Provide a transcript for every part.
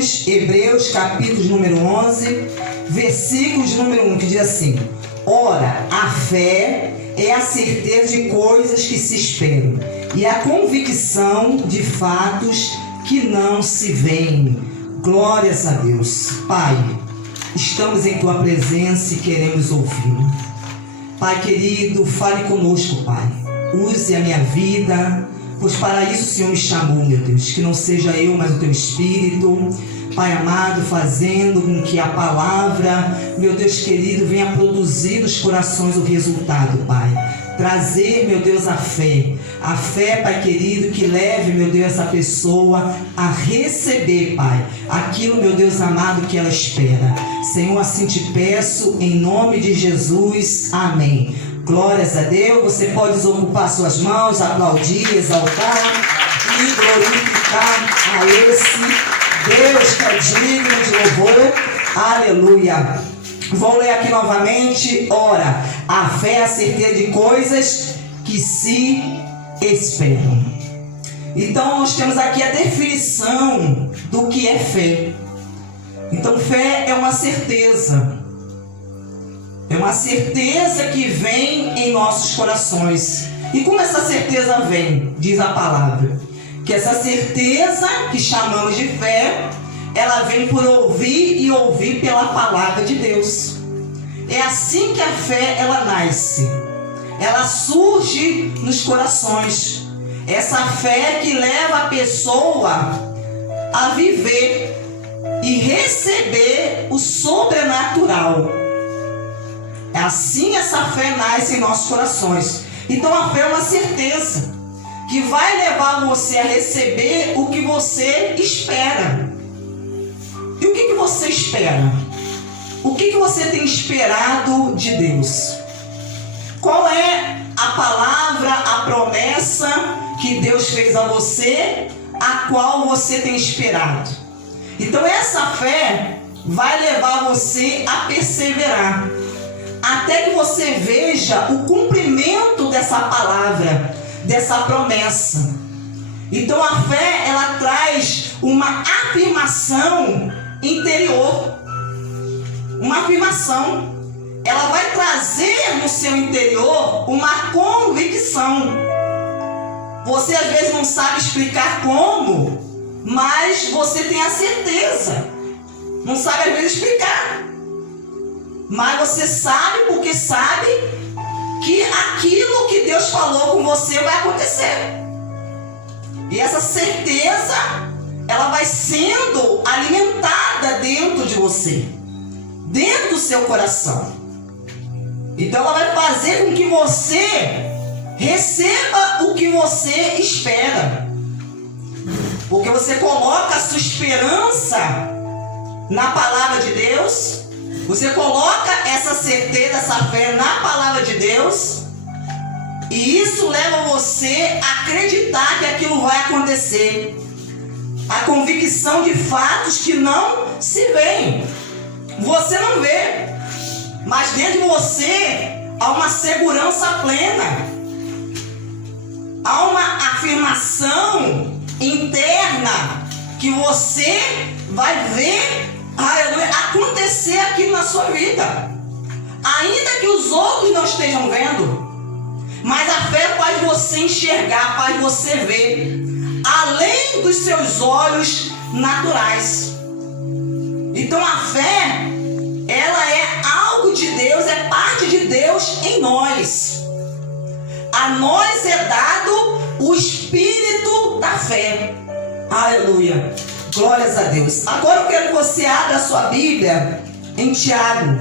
Jesus, Hebreus, capítulo número 11, versículo de número 1, que diz assim: ora, a fé é a certeza de coisas que se esperam e a convicção de fatos que não se veem. Glórias a Deus. Pai, estamos em Tua presença e queremos ouvir. Pai querido, fale conosco, Pai. Use a minha vida, pois para isso o Senhor me chamou, meu Deus. Que não seja eu, mas o Teu Espírito, Pai amado, fazendo com que a palavra, meu Deus querido, venha produzir nos corações o resultado, Pai. Trazer, meu Deus, a fé, Pai querido, que leve, meu Deus, essa pessoa a receber, Pai, aquilo, meu Deus amado, que ela espera. Senhor, assim te peço, em nome de Jesus, amém. Glórias a Deus. Você pode desocupar suas mãos, aplaudir, exaltar e glorificar a esse Deus que é digno de louvor. Aleluia. Vou ler aqui novamente. Ora, a fé é a certeza de coisas que se esperam. Então nós temos aqui a definição do que é fé. Então fé é uma certeza. É uma certeza que vem em nossos corações. E como essa certeza vem? Diz a palavra que essa certeza que chamamos de fé, ela vem por ouvir e ouvir pela palavra de Deus. É assim que a fé ela nasce. Ela surge nos corações. Essa fé que leva a pessoa a viver e receber o sobrenatural. É assim essa fé nasce em nossos corações. Então a fé é uma certeza que vai levar você a receber o que você espera. E o que você espera? O que você tem esperado de Deus? Qual é a palavra, a promessa que Deus fez a você, a qual você tem esperado? Então essa fé vai levar você a perseverar, até que você veja o cumprimento dessa palavra, dessa promessa. Então a fé, ela traz uma afirmação interior. Uma afirmação. Ela vai trazer no seu interior uma convicção. Você às vezes não sabe explicar como, mas você tem a certeza. Não sabe às vezes explicar, mas você sabe porque sabe que aquilo que Deus falou com você vai acontecer. E essa certeza, ela vai sendo alimentada dentro de você, dentro do seu coração. Então ela vai fazer com que você receba o que você espera. Porque você coloca a sua esperança na palavra de Deus. Você coloca essa certeza, essa fé na palavra de Deus. E isso leva você a acreditar que aquilo vai acontecer. A convicção de fatos que não se veem. Você não vê, mas dentro de você há uma segurança plena. Há uma afirmação interna que você vai ver acontecer aquilo na sua vida. Ainda que os outros não estejam vendo, mas a fé faz você enxergar, faz você ver além dos seus olhos naturais. Então a fé, ela é algo de Deus, é parte de Deus em nós. A nós é dado o espírito da fé. Aleluia. Glórias a Deus. Agora eu quero que você abra a sua Bíblia em Tiago.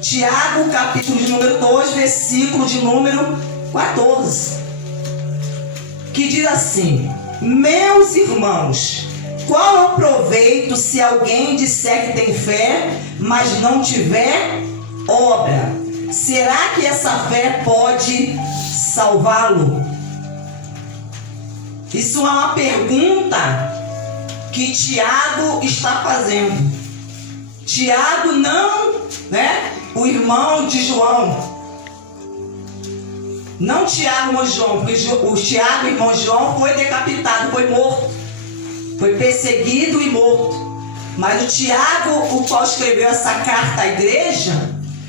Tiago, capítulo de número 2, versículo de número 14. Que diz assim: meus irmãos, qual é o proveito se alguém disser que tem fé, mas não tiver obra? Será que essa fé pode salvá-lo? Isso é uma pergunta que Tiago está fazendo. Tiago não, o irmão de João. Não Tiago, irmão de João. O Tiago, irmão de João, foi decapitado, foi morto. Foi perseguido e morto. Mas o Tiago, o qual escreveu essa carta à igreja,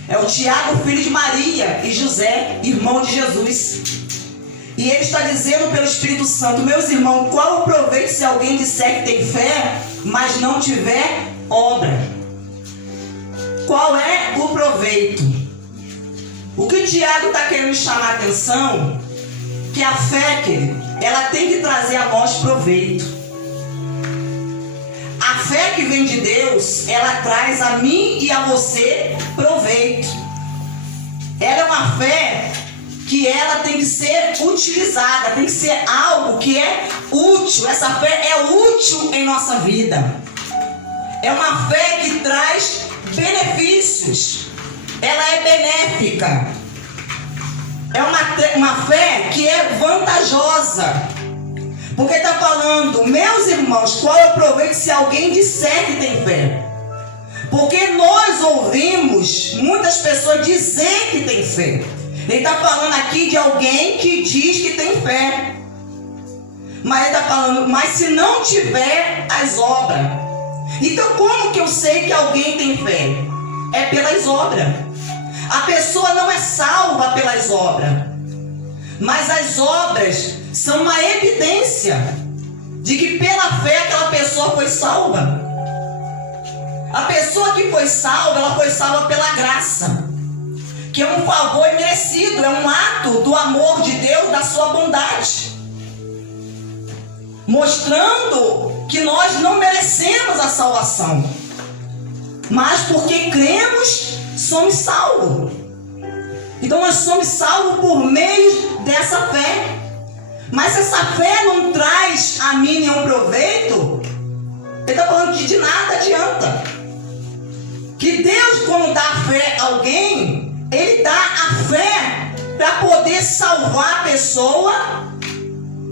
é o Tiago, filho de Maria e José, irmão de Jesus. E ele está dizendo pelo Espírito Santo: meus irmãos, qual o proveito se alguém disser que tem fé, mas não tiver obra? Qual é o proveito? O que o Tiago está querendo chamar a atenção, que a fé, querido, ela tem que trazer a nós proveito. A fé que vem de Deus, ela traz a mim e a você proveito. Ela é uma fé que ela tem que ser utilizada, tem que ser algo que é útil. Essa fé é útil em nossa vida. É uma fé que traz benefícios. Ela é benéfica. É uma fé que é vantajosa. Porque está falando, meus irmãos, qual é o proveito se alguém disser que tem fé? Porque nós ouvimos muitas pessoas dizer que tem fé. Ele está falando aqui de alguém que diz que tem fé. Mas ele está falando, mas se não tiver as obras. Então como que eu sei que alguém tem fé? É pelas obras. A pessoa não é salva pelas obras. Mas as obras são uma evidência de que pela fé aquela pessoa foi salva. A pessoa que foi salva, ela foi salva pela graça, que é um favor imerecido, é um ato do amor de Deus, da sua bondade, mostrando que nós não merecemos a salvação, mas porque cremos, somos salvos. Então nós somos salvos por meio dessa fé. Mas se essa fé não traz a mim nenhum proveito, ele está falando que de nada adianta. Que Deus, quando dá a fé a alguém, Ele dá a fé para poder salvar a pessoa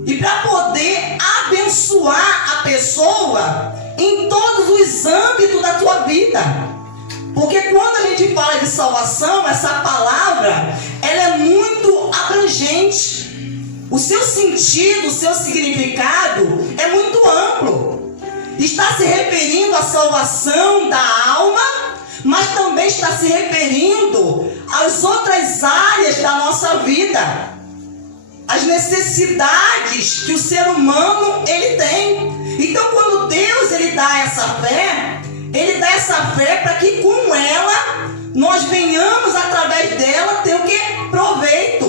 e para poder abençoar a pessoa em todos os âmbitos da tua vida. Porque quando a gente fala de salvação, essa palavra, ela é muito abrangente. O seu sentido, o seu significado é muito amplo. Está se referindo à salvação da alma, mas também está se referindo às outras áreas da nossa vida. As necessidades que o ser humano ele tem. Então quando Deus ele dá essa fé, Ele dá essa fé para que com ela nós venhamos através dela ter o que? Proveito.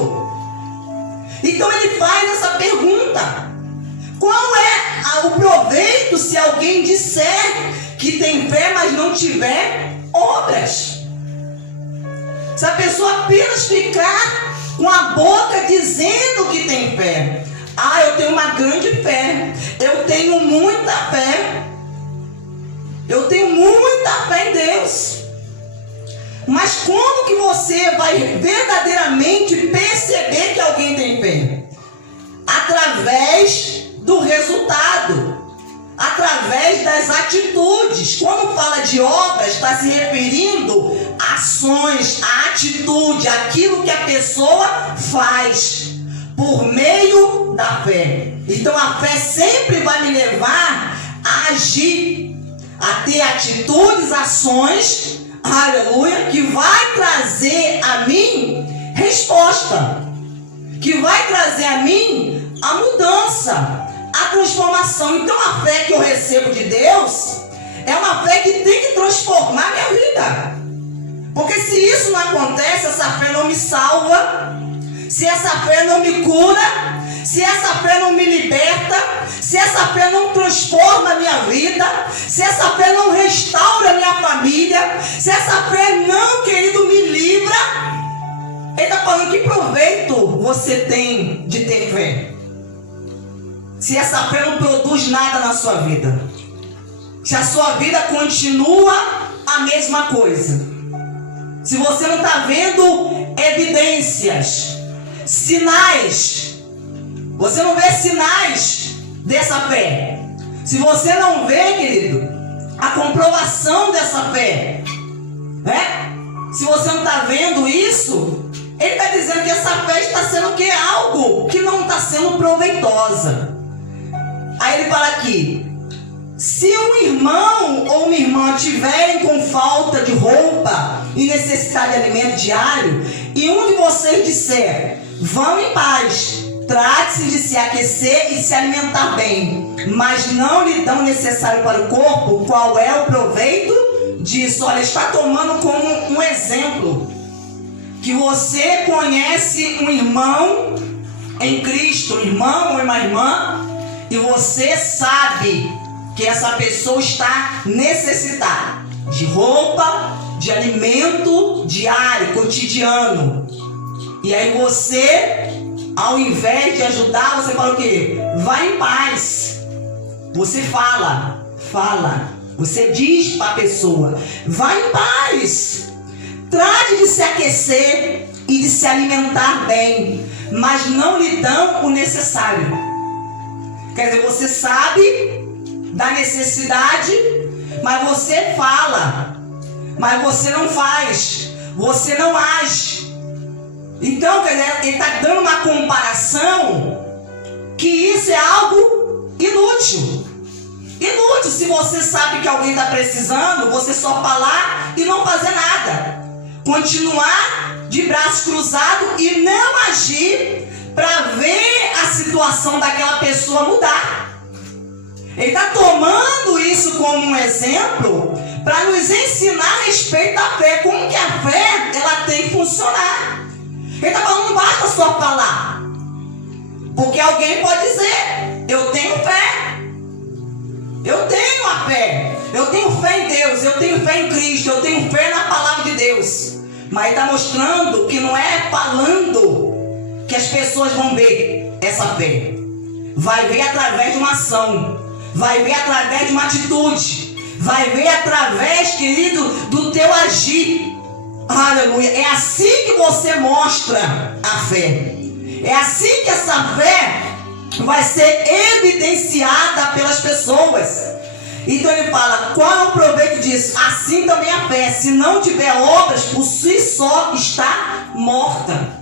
Então ele faz essa pergunta: qual é o proveito se alguém disser que tem fé, mas não tiver obras? Se a pessoa apenas ficar com a boca dizendo que tem fé, eu tenho uma grande fé, eu tenho muita fé, eu tenho muita fé em Deus. Mas como que você vai verdadeiramente perceber que alguém tem fé? Através do resultado, através das atitudes. Quando fala de obras, está se referindo a ações, a atitude, aquilo que a pessoa faz por meio da fé. Então a fé sempre vai me levar a agir, a ter atitudes, ações, aleluia, que vai trazer a mim resposta, que vai trazer a mim a mudança, a transformação. Então a fé que eu recebo de Deus é uma fé que tem que transformar minha vida. Porque se isso não acontece, essa fé não me salva, se essa fé não me cura, se essa fé não me liberta, se essa fé não transforma a minha vida, se essa fé não restaura a minha família, se essa fé não, querido, me livra, ele está falando: que proveito você tem de ter fé? Se essa fé não produz nada na sua vida, se a sua vida continua a mesma coisa, se você não está vendo evidências, sinais, você não vê sinais dessa fé, se você não vê, querido, a comprovação dessa fé, né? Se você não está vendo isso, ele está dizendo que essa fé está sendo que algo que não está sendo proveitosa. Aí ele fala aqui: Se um irmão ou uma irmã tiverem com falta de roupa e necessidade de alimento diário, e um de vocês disser: vão em paz, trate-se de se aquecer e se alimentar bem, mas não lhe dão o necessário para o corpo, qual é o proveito disso? Olha, está tomando como um exemplo que você conhece um irmão em Cristo, um irmão ou uma irmã, e você sabe que essa pessoa está necessitada de roupa, de alimento diário, cotidiano. E aí você, ao invés de ajudar, você fala o quê? Vai em paz. Você fala, você diz para a pessoa: vai em paz. Trate de se aquecer e de se alimentar bem, mas não lhe dão o necessário. Quer dizer, você sabe da necessidade, mas você fala, mas você não faz, você não age. Então, quer dizer, ele está dando uma comparação que isso é algo inútil. Inútil se você sabe que alguém está precisando, você só falar e não fazer nada. Continuar de braços cruzados e não agir para ver a situação daquela pessoa mudar. Ele está tomando isso como um exemplo para nos ensinar a respeito da fé. Como que a fé ela tem que funcionar. Ele está falando: não basta só falar. Porque alguém pode dizer: eu tenho fé. Eu tenho a fé. Eu tenho fé em Deus. Eu tenho fé em Cristo. Eu tenho fé na palavra de Deus. Mas está mostrando que não é falando que as pessoas vão ver essa fé. Vai ver através de uma ação. Vai ver através de uma atitude. Vai ver através, querido, do teu agir. Aleluia. É assim que você mostra a fé. É assim que essa fé vai ser evidenciada pelas pessoas. Então ele fala: qual é o proveito disso? Assim também a fé, se não tiver obras, por si só está morta.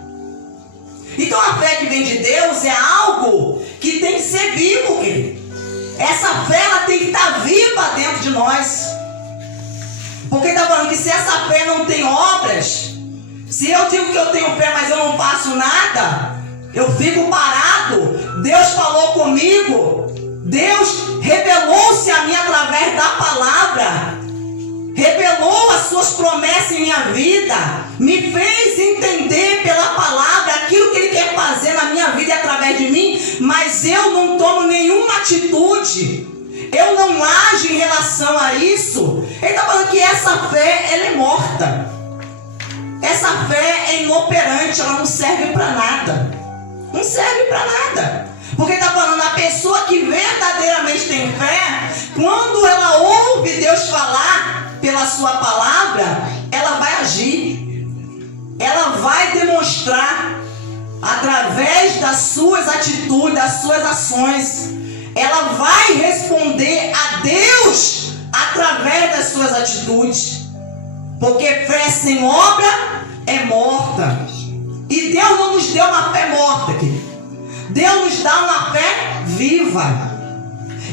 Então a fé que vem de Deus é algo que tem que ser vivo, querido. Essa fé ela tem que estar viva dentro de nós. Porque está falando que se essa fé não tem obras, se eu digo que eu tenho fé, mas eu não faço nada, eu fico parado. Deus falou comigo, Deus revelou-se a mim através da palavra, revelou as suas promessas em minha vida, me fez entender pela palavra aquilo que Ele quer fazer na minha vida e através de mim, mas eu não tomo nenhuma atitude, eu não ajo em relação a isso. Ele está falando que essa fé ela é morta, essa fé é inoperante, ela não serve para nada, não serve para nada. Porque está falando, a pessoa que verdadeiramente tem fé, quando ela ouve Deus falar pela sua palavra, ela vai agir, ela vai demonstrar através das suas atitudes, das suas ações, ela vai responder a Deus através das suas atitudes, porque fé sem obra é morta, e Deus não nos deu uma fé morta, querido. Deus nos dá uma fé viva.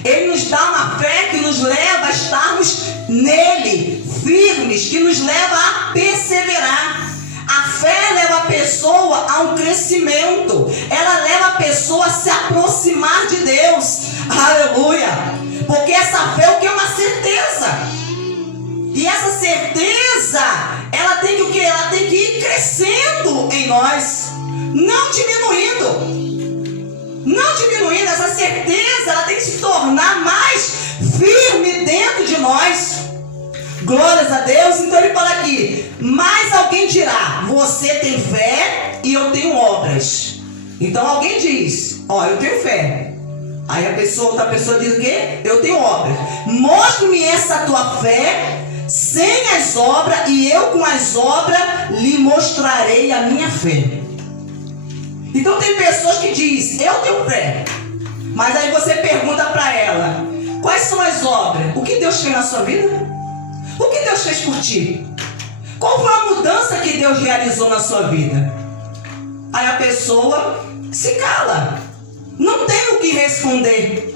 Ele nos dá uma fé que nos leva a estarmos nele, firmes, que nos leva a perseverar. A fé leva a pessoa a um crescimento. Ela leva a pessoa a se aproximar de Deus. Aleluia! Porque essa fé é o que? Uma certeza. E essa certeza, ela tem que o quê? Ela tem que ir crescendo em nós, não diminuindo. Não diminuindo, essa certeza, ela tem que se tornar mais firme dentro de nós. Glórias a Deus. Então ele fala aqui: mas alguém dirá, você tem fé e eu tenho obras. Então alguém diz, ó, eu tenho fé. Aí outra pessoa diz o quê? Eu tenho obras. Mostre-me essa tua fé sem as obras, e eu com as obras lhe mostrarei a minha fé. Então tem pessoas que dizem, eu tenho fé, mas aí você pergunta para ela, quais são as obras? O que Deus fez na sua vida? O que Deus fez por ti? Qual foi a mudança que Deus realizou na sua vida? Aí a pessoa se cala, não tem o que responder.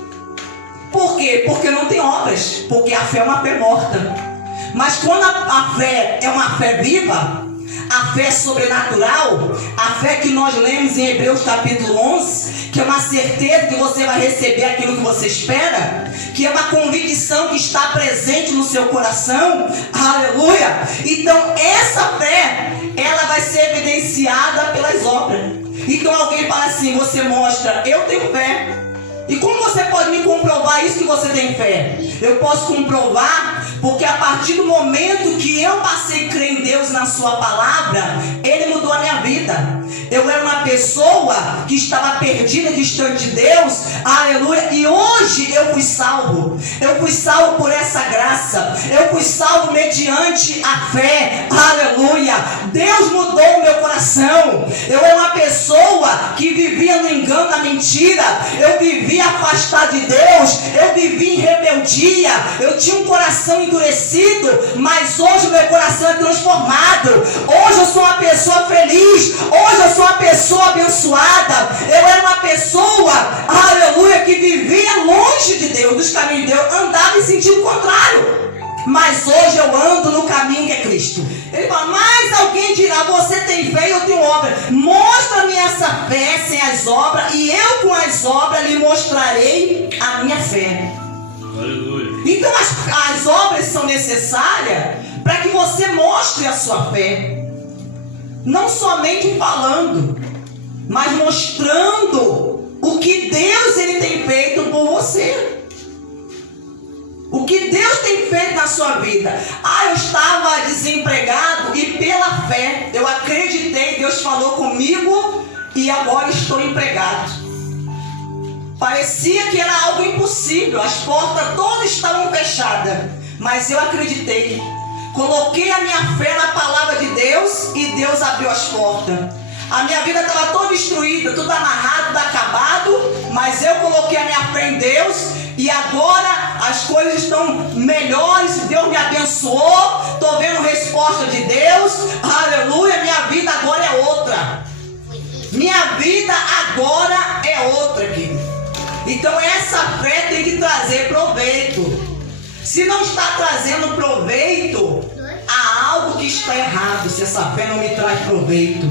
Por quê? Porque não tem obras. Porque a fé é uma fé morta. Mas quando a fé é uma fé viva, a fé sobrenatural, a fé que nós lemos em Hebreus capítulo 11, que é uma certeza que você vai receber aquilo que você espera, que é uma convicção que está presente no seu coração, aleluia. Então essa fé, ela vai ser evidenciada pelas obras. Então alguém fala assim, você mostra, eu tenho fé. E como você pode me comprovar isso que você tem fé? Eu posso comprovar porque a partir do momento que eu passei a crer em Deus na sua palavra, Ele mudou a minha vida. Eu era uma pessoa que estava perdida, distante de Deus, aleluia, e hoje eu fui salvo. Eu fui salvo por essa graça. Eu fui salvo mediante a fé, aleluia. Deus mudou o meu coração. Eu era uma pessoa que vivia no engano, na mentira. Eu vivia afastado de Deus. Eu vivia em rebeldia. Eu tinha um coração endurecido, mas hoje o meu coração é transformado. Hoje eu sou uma pessoa feliz. Hoje eu sou uma pessoa abençoada. Eu era uma pessoa, aleluia, que vivia longe de Deus, dos caminhos de Deus, andava em sentido contrário. Mas hoje eu ando no caminho que é Cristo. Ele fala, mas alguém dirá, você tem fé e eu tenho obra. Mostra-me essa fé sem as obras, e eu com as obras lhe mostrarei a minha fé. Aleluia. Então as obras são necessárias para que você mostre a sua fé. Não somente falando, mas mostrando o que Deus ele tem feito por você. O que Deus tem feito na sua vida. Eu estava desempregado e pela fé eu acreditei, Deus falou comigo e agora estou empregado. Parecia que era algo impossível, as portas todas estavam fechadas, mas eu acreditei. Coloquei a minha fé na palavra de Deus e Deus abriu as portas. A minha vida estava toda destruída, tudo amarrado, tudo acabado, mas eu coloquei a minha fé em Deus e agora as coisas estão melhores. Deus me abençoou, estou vendo resposta de Deus, aleluia. Minha vida agora é outra. Minha vida agora é outra, querido. Então essa fé tem que trazer proveito. Se não está trazendo proveito, há algo que está errado. Se essa fé não me traz proveito,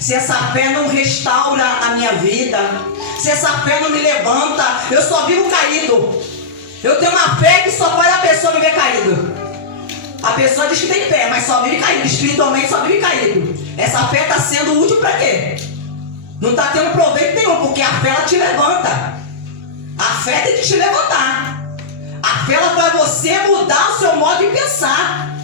se essa fé não restaura a minha vida, se essa fé não me levanta, eu só vivo caído. Eu tenho uma fé que só faz a pessoa viver caído. A pessoa diz que tem fé, mas só vive caído. Espiritualmente só vive caído. Essa fé está sendo útil para quê? Não está tendo proveito nenhum, porque a fé ela te levanta. A fé tem que te levantar. A fé ela faz você mudar o seu modo de pensar.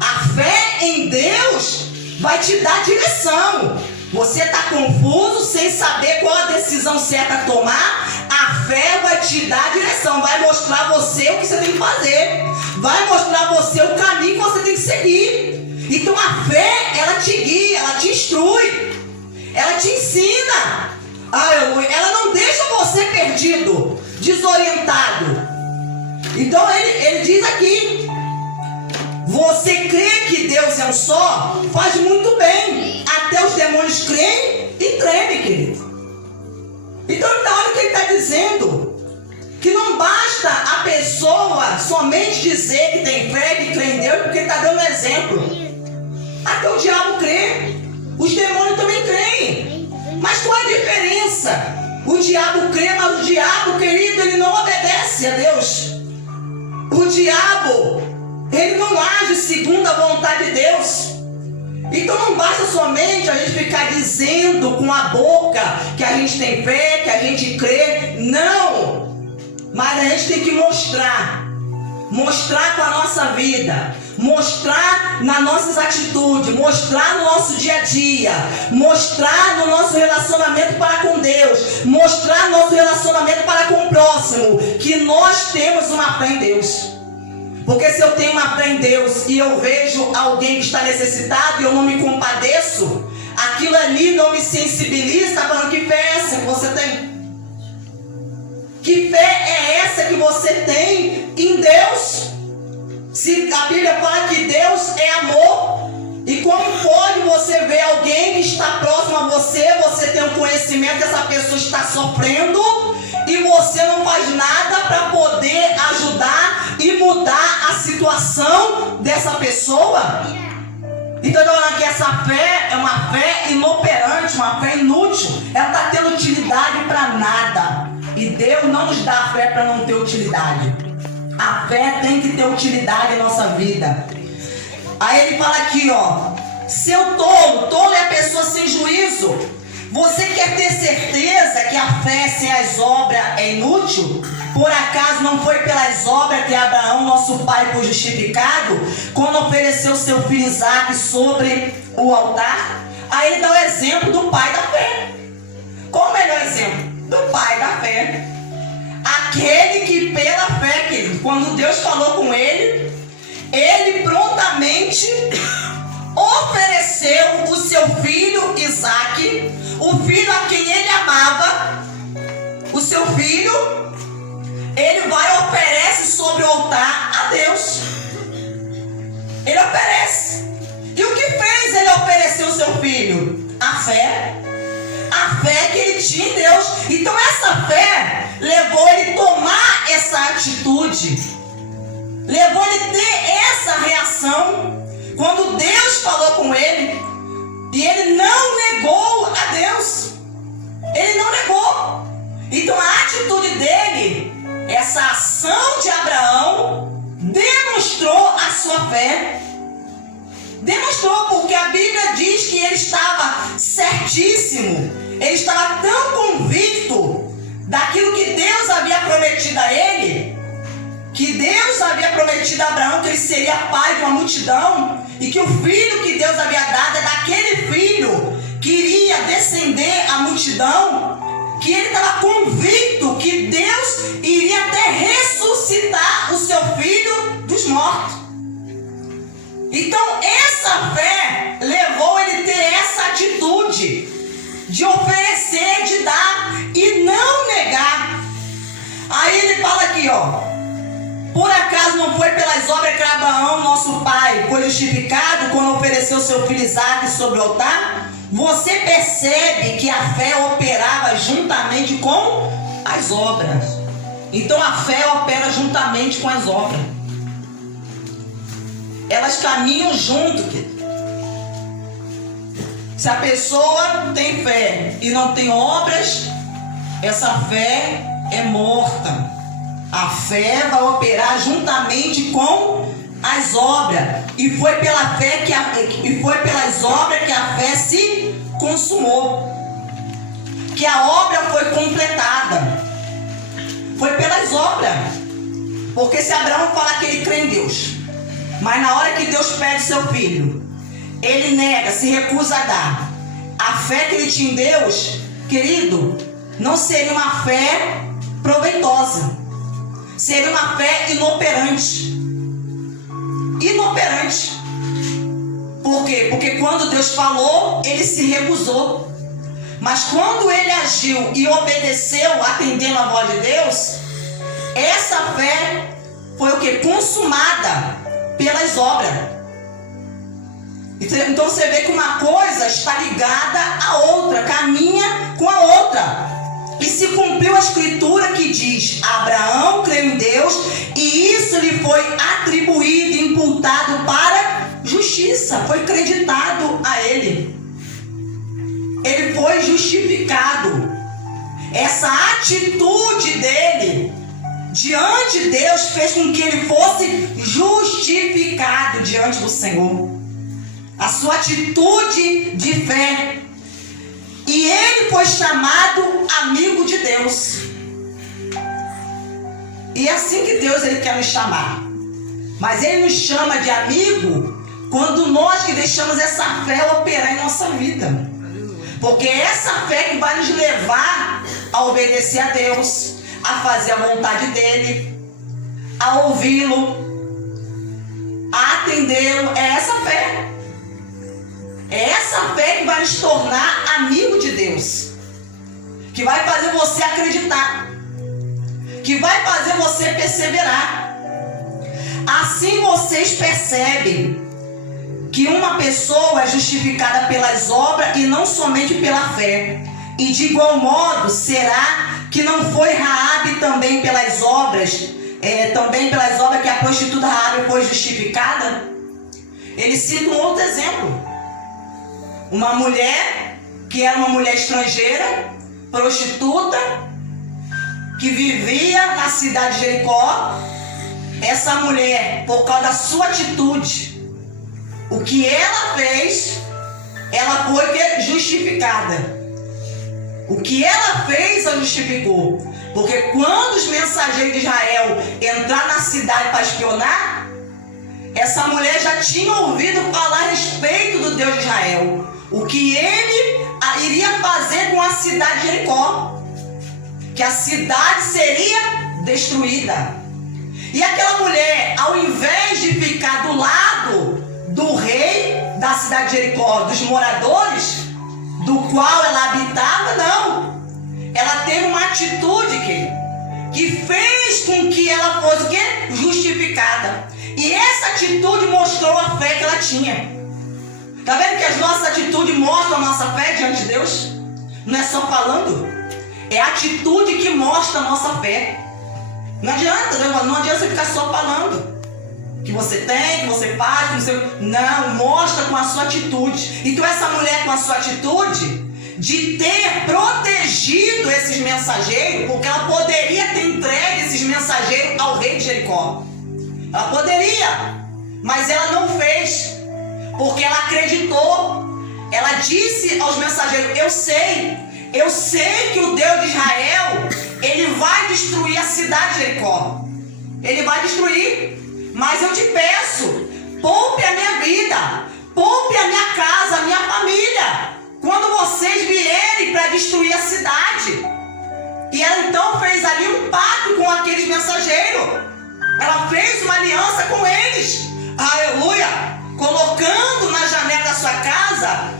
A fé em Deus vai te dar direção. Você está confuso, sem saber qual a decisão certa a tomar. A fé vai te dar direção, vai mostrar você o que você tem que fazer, vai mostrar você o caminho que você tem que seguir. Então a fé, ela te guia, ela te instrui, ela te ensina. Ela não deixa você perdido, desorientado. Então ele diz aqui, você crê que Deus é um só? Faz muito bem. Até os demônios creem e tremem, querido. Então olha o que ele está dizendo. Que não basta a pessoa somente dizer que tem fé, que crê em Deus, porque ele está dando exemplo. Até o diabo crê. Os demônios também creem. Mas qual a diferença? O diabo crê, mas o diabo, querido, ele não obedece a Deus. O diabo, ele não age segundo a vontade de Deus. Então não basta somente a gente ficar dizendo com a boca que a gente tem fé, que a gente crê. Não! Mas a gente tem que mostrar com a nossa vida, mostrar nas nossas atitudes, mostrar no nosso dia a dia, mostrar no nosso relacionamento para com Deus, mostrar no nosso relacionamento para com o próximo, que nós temos uma fé em Deus. Porque se eu tenho uma fé em Deus e eu vejo alguém que está necessitado e eu não me compadeço, aquilo ali não me sensibiliza. Está falando, que fé é essa que você tem? Que fé é essa que você tem em Deus? Se a Bíblia fala que Deus é amor, E como pode você ver alguém que está próximo a você, você tem um conhecimento que essa pessoa está sofrendo e você não faz nada para poder ajudar e mudar a situação dessa pessoa? Então eu estou falando que essa fé é uma fé inoperante, uma fé inútil. Ela está tendo utilidade para nada. E Deus não nos dá a fé para não ter utilidade. A fé tem que ter utilidade em nossa vida. Aí ele fala aqui, ó: seu tolo é a pessoa sem juízo. Você quer ter certeza que a fé sem as obras é inútil? Por acaso não foi pelas obras que Abraão, nosso pai, foi justificado quando ofereceu seu filho Isaque sobre o altar? Aí ele dá o exemplo do pai da fé. Qual o melhor exemplo? Do pai da fé. Aquele que pela fé, querido, quando Deus falou com ele, ele prontamente ofereceu o seu filho Isaque, o filho a quem ele amava, o seu filho, ele vai e oferece sobre o altar a Deus. Ele oferece. E o que fez ele oferecer o seu filho? A fé. A fé que ele tinha em Deus. Então essa fé levou ele a tomar essa atitude. Levou ele a ter essa reação. Quando Deus falou com ele, e ele não negou a Deus. Ele não negou. Então a atitude dele, essa ação de Abraão, demonstrou a sua fé. Demonstrou, porque a Bíblia diz que ele estava certíssimo. Ele estava tão convicto daquilo que Deus havia prometido a ele, que Deus havia prometido a Abraão que ele seria pai de uma multidão, e que o filho que Deus havia dado é daquele filho que iria descender a multidão, que ele estava convicto que Deus iria até ressuscitar o seu filho dos mortos. Então essa fé levou ele a ter essa atitude de oferecer, de dar e não negar. Aí ele fala aqui, ó: por acaso não foi pelas obras que Abraão, nosso pai, foi justificado quando ofereceu seu filho Isaque sobre o altar? Você percebe que a fé operava juntamente com as obras. Então a fé opera juntamente com as obras. Elas caminham junto, querido. Se a pessoa tem fé e não tem obras, essa fé é morta. A fé vai operar juntamente com as obras. E foi pela fé foi pelas obras que a fé se consumou. Que a obra foi completada. Foi pelas obras. Porque se Abraão fala que ele crê em Deus, mas na hora que Deus pede seu filho, ele nega, se recusa a dar. A fé que ele tinha em Deus, querido, não seria uma fé proveitosa. Seria uma fé inoperante. Inoperante. Por quê? Porque quando Deus falou, ele se recusou. Mas quando ele agiu e obedeceu, atendendo a voz de Deus, essa fé foi o quê? Consumada pelas obras. Então você vê que uma coisa está ligada à outra, caminha com a outra. E se cumpriu a escritura que diz: Abraão creu em Deus e isso lhe foi atribuído, imputado para justiça. Foi creditado a ele. Ele foi justificado. Essa atitude dele diante de Deus fez com que ele fosse justificado diante do Senhor. A sua atitude de fé. E ele foi chamado amigo de Deus. E é assim que Deus ele quer nos chamar. Mas ele nos chama de amigo quando nós que deixamos essa fé operar em nossa vida. Porque é essa fé que vai nos levar a obedecer a Deus, a fazer a vontade dele, a ouvi-lo, a atendê-lo. É essa fé. É essa fé que vai nos tornar amigo de Deus, que vai fazer você acreditar, que vai fazer você perseverar. Assim vocês percebem que uma pessoa é justificada pelas obras e não somente pela fé. E de igual modo, será que não foi Raabe também pelas obras, que a prostituta Raabe foi justificada? Ele cita um outro exemplo. Uma mulher que era uma mulher estrangeira, prostituta, que vivia na cidade de Jericó. Essa mulher, por causa da sua atitude, o que ela fez, ela foi justificada. O que ela fez, ela justificou. Porque quando os mensageiros de Israel entraram na cidade para espionar, essa mulher já tinha ouvido falar a respeito do Deus de Israel. O que ele iria fazer com a cidade de Jericó. Que a cidade seria destruída. E aquela mulher, ao invés de ficar do lado do rei da cidade de Jericó, dos moradores, do qual ela habitava, não. Ela teve uma atitude que fez com que ela fosse justificada. E essa atitude mostrou a fé que ela tinha. Tá vendo que as nossas atitudes mostram a nossa fé diante de Deus? Não é só falando. É a atitude que mostra a nossa fé. Não adianta você ficar só falando. Que você tem, que você faz, que não sei. Não, mostra com a sua atitude. Então essa mulher com a sua atitude de ter protegido esses mensageiros, porque ela poderia ter entregue esses mensageiros ao rei de Jericó. Ela poderia, mas ela não fez, porque ela acreditou. Ela disse aos mensageiros: eu sei que o Deus de Israel, ele vai destruir a cidade de Jericó. Ele vai destruir, mas eu te peço, poupe a minha vida, poupe a minha casa, a minha família, quando vocês vierem para destruir a cidade. E ela então fez ali um pacto com aqueles mensageiros. Ela fez uma aliança com eles. Aleluia! Colocando na janela da sua casa,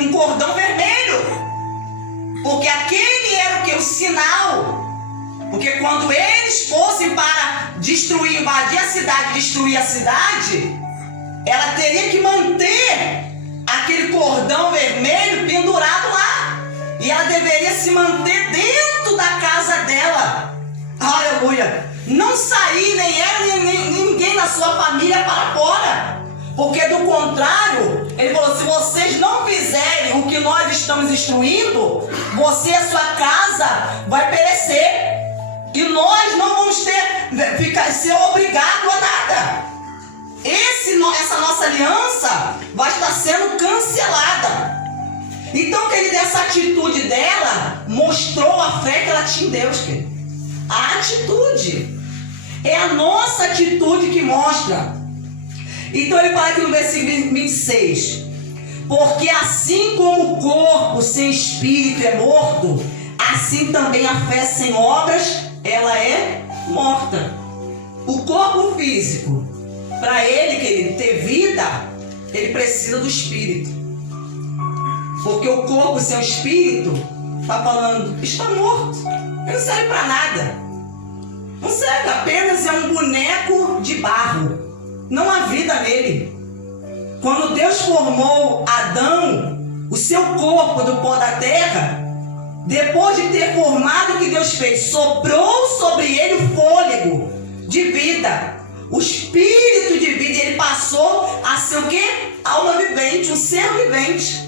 um cordão vermelho. Porque aquele era o sinal. Porque quando eles fossem para destruir, invadir destruir a cidade, ela teria que manter aquele cordão vermelho pendurado lá. E ela deveria se manter dentro da casa dela. Aleluia! Não sair, nem ela, nem ninguém da sua família para fora. Porque do contrário, ele falou: se vocês não fizerem o que nós estamos instruindo, você e a sua casa vai perecer. E nós não vamos ser obrigados a nada. Essa nossa aliança vai estar sendo cancelada. Então, querido, essa atitude dela mostrou a fé que ela tinha em Deus, querido. A atitude. É a nossa atitude que mostra. Então ele fala aqui no versículo 26. Porque assim como o corpo sem espírito é morto, assim também a fé sem obras, ela é morta. O corpo físico, para ele, querido, ter vida, ele precisa do espírito. Porque o corpo sem o espírito, está falando, está morto. Ele não serve para nada. Não serve, apenas é um boneco de barro. Não há vida nele. Quando Deus formou Adão, o seu corpo do pó da terra, depois de ter formado, o que Deus fez? Soprou sobre ele o fôlego de vida, o espírito de vida, e ele passou a ser o quê? Alma vivente, um ser vivente.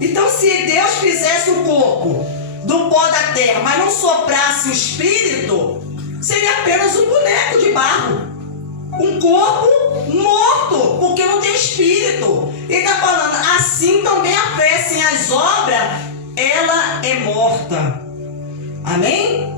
Então, se Deus fizesse o corpo do pó da terra, mas não soprasse o espírito, seria apenas um boneco de barro. Um corpo morto, porque não tem espírito. Ele está falando, assim também a fé sem as obras, ela é morta. Amém?